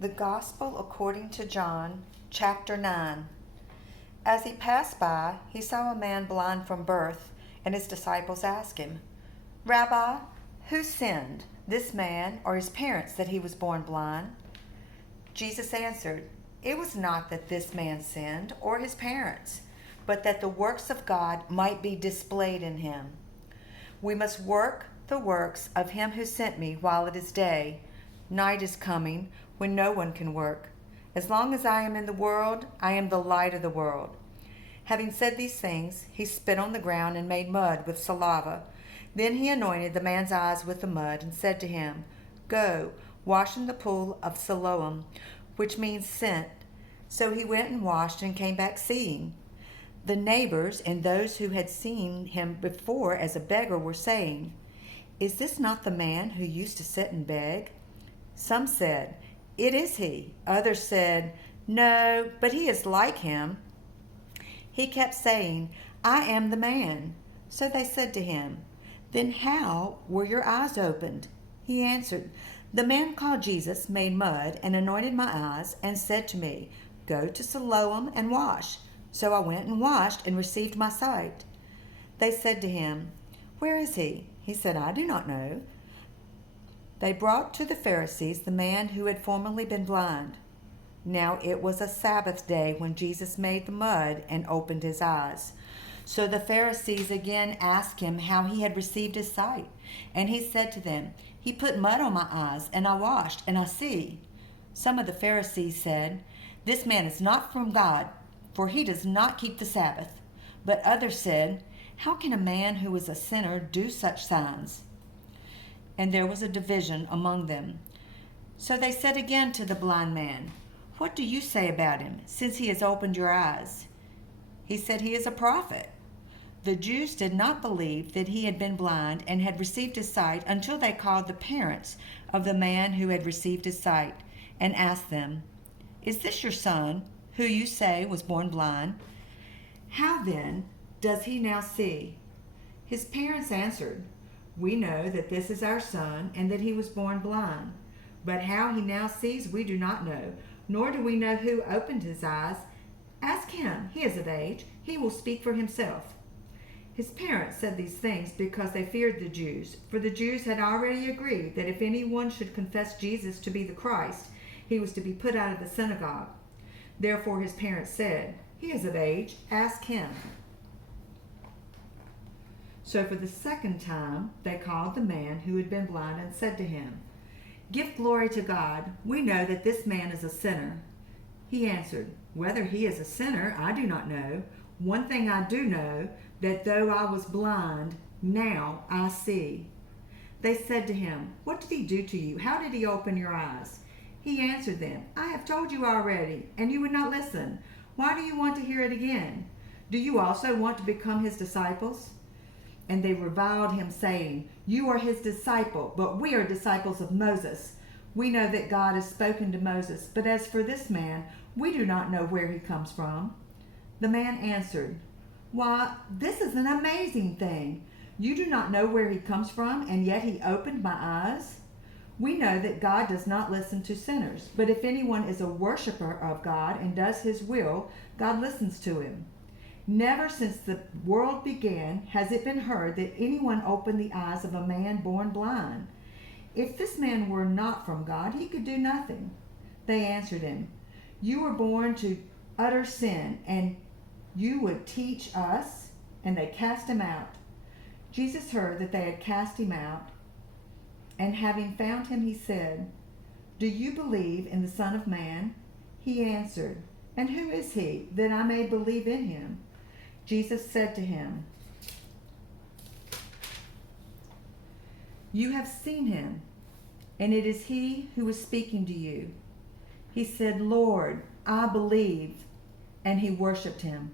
The Gospel according to John, chapter 9. As he passed by, he saw a man blind from birth, and his disciples asked him, "Rabbi, who sinned, this man or his parents, that he was born blind?" Jesus answered, "It was not that this man sinned or his parents, but that the works of God might be displayed in him. We must work the works of him who sent me while it is day. Night is coming when no one can work. As long as I am in the world, I am the light of the world." Having said these things, he spit on the ground and made mud with saliva. Then he anointed the man's eyes with the mud and said to him, "Go, wash in the pool of Siloam," which means sent. So he went and washed and came back seeing. The neighbors and those who had seen him before as a beggar were saying, "Is this not the man who used to sit and beg?" Some said, "It is he." Others said, "No, but he is like him." He kept saying, "I am the man." So they said to him, "Then how were your eyes opened?" He answered, "The man called Jesus made mud and anointed my eyes and said to me, 'Go to Siloam and wash.' So I went and washed and received my sight." They said to him, "Where is he?" He said, "I do not know." They brought to the Pharisees the man who had formerly been blind. Now it was a Sabbath day when Jesus made the mud and opened his eyes. So the Pharisees again asked him how he had received his sight. And he said to them, "He put mud on my eyes, and I washed, and I see." Some of the Pharisees said, "This man is not from God, for he does not keep the Sabbath." But others said, "How can a man who is a sinner do such signs?" And there was a division among them. So they said again to the blind man, "What do you say about him, since he has opened your eyes?" He said, "He is a prophet." The Jews did not believe that he had been blind and had received his sight until they called the parents of the man who had received his sight and asked them, "Is this your son, who you say was born blind? How then does he now see?" His parents answered, "We know that this is our son and that he was born blind. But how he now sees we do not know, nor do we know who opened his eyes. Ask him, he is of age. He will speak for himself." His parents said these things because they feared the Jews, for the Jews had already agreed that if anyone should confess Jesus to be the Christ, he was to be put out of the synagogue. Therefore his parents said, "He is of age. Ask him." So for the second time they called the man who had been blind and said to him, "Give glory to God. We know that this man is a sinner." He answered, "Whether he is a sinner, I do not know. One thing I do know, that though I was blind, now I see." They said to him, "What did he do to you? How did he open your eyes?" He answered them, "I have told you already, and you would not listen. Why do you want to hear it again? Do you also want to become his disciples?" And they reviled him, saying, "You are his disciple, but we are disciples of Moses. We know that God has spoken to Moses, but as for this man, we do not know where he comes from." The man answered, "Why, this is an amazing thing. You do not know where he comes from, and yet he opened my eyes. We know that God does not listen to sinners, but if anyone is a worshiper of God and does his will, God listens to him. Never since the world began has it been heard that anyone opened the eyes of a man born blind. If this man were not from God, he could do nothing." They answered him, "You were born to utter sin, and you would teach us?" And they cast him out. Jesus heard that they had cast him out, and having found him, he said, "Do you believe in the Son of Man?" He answered, "And who is he, that I may believe in him?" Jesus said to him, "You have seen him, and it is he who is speaking to you." He said, "Lord, I believe," and he worshipped him.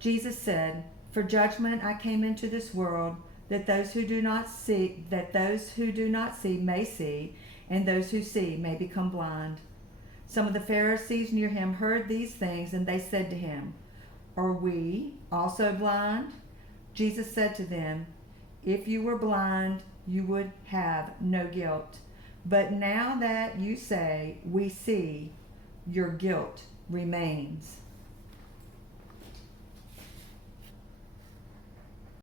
Jesus said, "For judgment I came into this world, that those who do not see may see, and those who see may become blind." Some of the Pharisees near him heard these things, and they said to him, "Are we also blind?" Jesus said to them, "If you were blind, you would have no guilt. But now that you say, we see, your guilt remains.